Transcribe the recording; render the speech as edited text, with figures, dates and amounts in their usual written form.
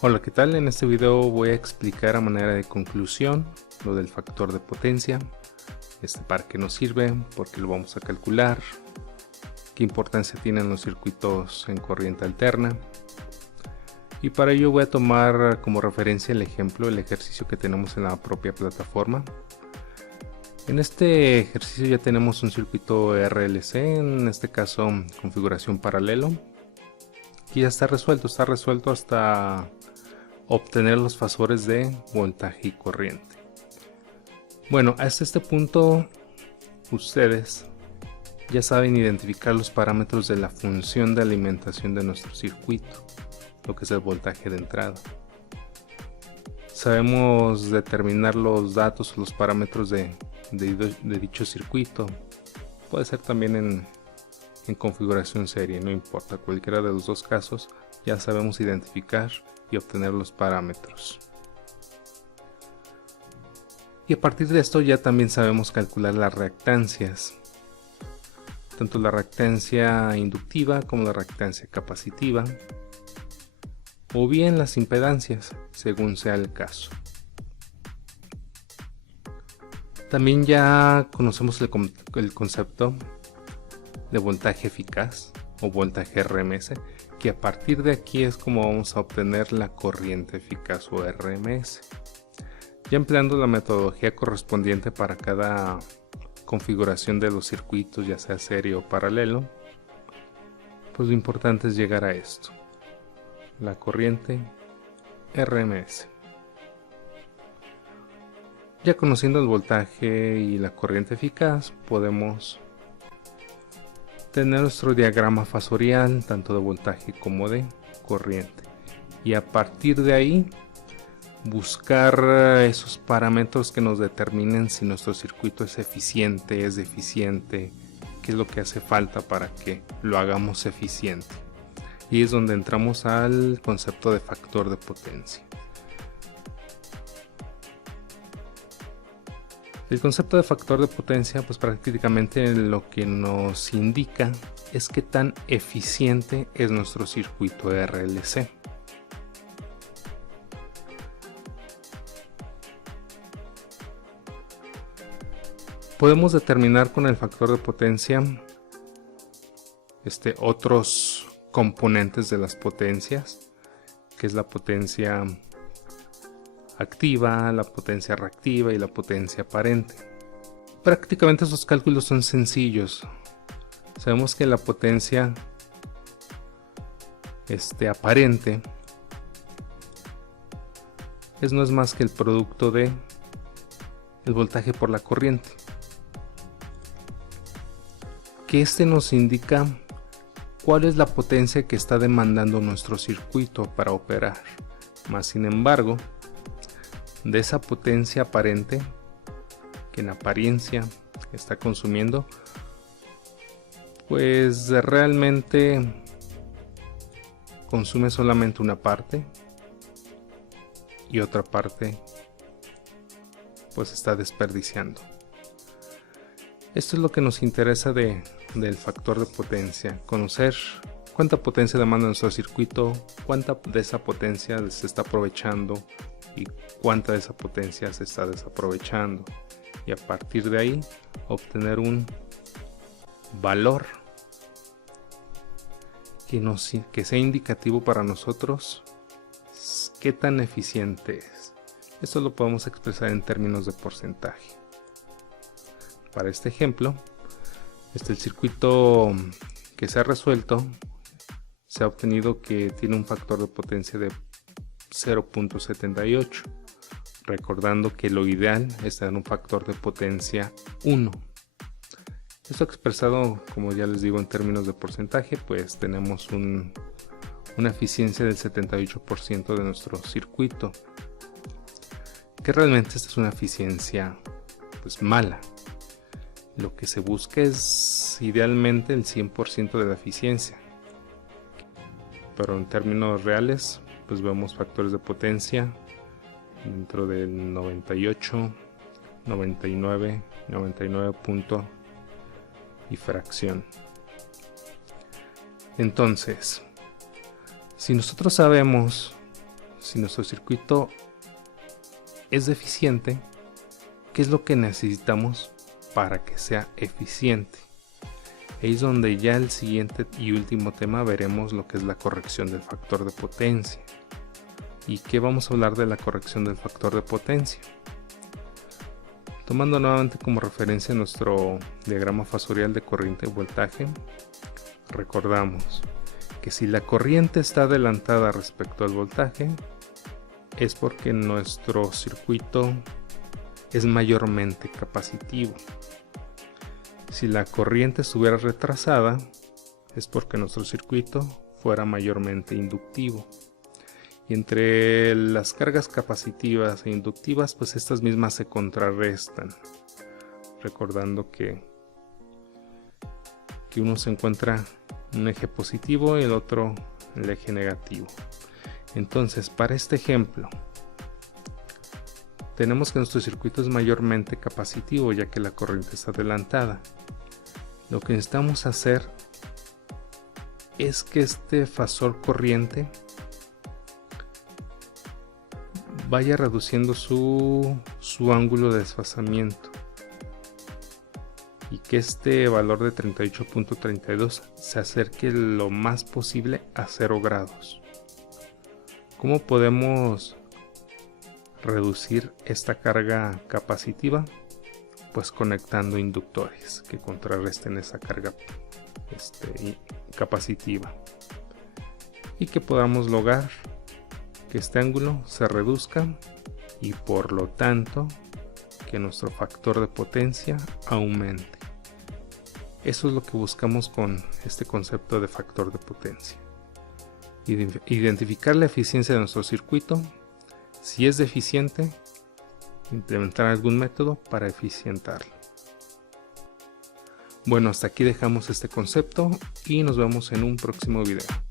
Hola, ¿qué tal? En este video voy a explicar a manera de conclusión lo del factor de potencia, para qué nos sirve, por qué lo vamos a calcular, qué importancia tienen los circuitos en corriente alterna. Y para ello voy a tomar como referencia el ejercicio que tenemos en la propia plataforma. En este ejercicio ya tenemos un circuito RLC, en este caso configuración paralelo, y ya está resuelto hasta obtener los fasores de voltaje y corriente. Bueno, hasta este punto ustedes ya saben identificar los parámetros de la función de alimentación de nuestro circuito, lo que es el voltaje de entrada. Sabemos determinar los datos o los parámetros de dicho circuito. Puede ser también en configuración serie, no importa, cualquiera de los dos casos ya sabemos identificar y obtener los parámetros. Y a partir de esto ya también sabemos calcular las reactancias, tanto la reactancia inductiva como la reactancia capacitiva, o bien las impedancias, según sea el caso. También ya conocemos el concepto de voltaje eficaz o voltaje RMS, que a partir de aquí es como vamos a obtener la corriente eficaz o RMS. Ya empleando la metodología correspondiente para cada configuración de los circuitos, ya sea serie o paralelo, pues lo importante es llegar a esto, la corriente RMS. Ya conociendo el voltaje y la corriente eficaz, podemos tener nuestro diagrama fasorial tanto de voltaje como de corriente, y a partir de ahí buscar esos parámetros que nos determinen si nuestro circuito es eficiente, es deficiente, qué es lo que hace falta para que lo hagamos eficiente. Y es donde entramos al concepto de factor de potencia. El concepto de factor de potencia, pues prácticamente lo que nos indica es qué tan eficiente es nuestro circuito RLC. Podemos determinar con el factor de potencia otros componentes de las potencias, que es la potencia activa, la potencia reactiva y la potencia aparente. Prácticamente estos cálculos son sencillos. Sabemos que la potencia aparente no es más que el producto de el voltaje por la corriente, que nos indica cuál es la potencia que está demandando nuestro circuito para operar. Más sin embargo, de esa potencia aparente que en apariencia está consumiendo, pues realmente consume solamente una parte y otra parte pues está desperdiciando. Esto es lo que nos interesa del factor de potencia, conocer cuánta potencia demanda nuestro circuito, cuánta de esa potencia se está aprovechando y cuánta de esa potencia se está desaprovechando, y a partir de ahí obtener un valor que sea indicativo para nosotros qué tan eficiente es. Esto lo podemos expresar en términos de porcentaje. Para este ejemplo, el circuito que se ha resuelto se ha obtenido que tiene un factor de potencia de 0.78, recordando que lo ideal es tener un factor de potencia 1. Esto expresado, como ya les digo, en términos de porcentaje, pues tenemos una eficiencia del 78% de nuestro circuito, que realmente esta es una eficiencia pues mala. Lo que se busca es idealmente el 100% de la eficiencia, pero en términos reales pues vemos factores de potencia dentro del 98, 99, 99 punto y fracción. Entonces, si nosotros sabemos si nuestro circuito es deficiente, ¿qué es lo que necesitamos para que sea eficiente? Ahí es donde ya el siguiente y último tema veremos lo que es la corrección del factor de potencia. ¿Y qué vamos a hablar de la corrección del factor de potencia? Tomando nuevamente como referencia nuestro diagrama fasorial de corriente y voltaje, recordamos que si la corriente está adelantada respecto al voltaje, es porque nuestro circuito es mayormente capacitivo. Si la corriente estuviera retrasada, es porque nuestro circuito fuera mayormente inductivo. Y entre las cargas capacitivas e inductivas, pues estas mismas se contrarrestan. Recordando que uno se encuentra en un eje positivo y el otro en el eje negativo. Entonces, para este ejemplo, tenemos que nuestro circuito es mayormente capacitivo, ya que la corriente está adelantada. Lo que necesitamos hacer es que este fasor corriente vaya reduciendo su ángulo de desfasamiento y que este valor de 38.32 se acerque lo más posible a 0 grados. ¿Cómo podemos reducir esta carga capacitiva? Pues conectando inductores que contrarresten esa carga capacitiva y que podamos lograr que este ángulo se reduzca y por lo tanto que nuestro factor de potencia aumente. Eso es lo que buscamos con este concepto de factor de potencia. Identificar la eficiencia de nuestro circuito. Si es deficiente, implementar algún método para eficientarlo. Bueno, hasta aquí dejamos este concepto y nos vemos en un próximo video.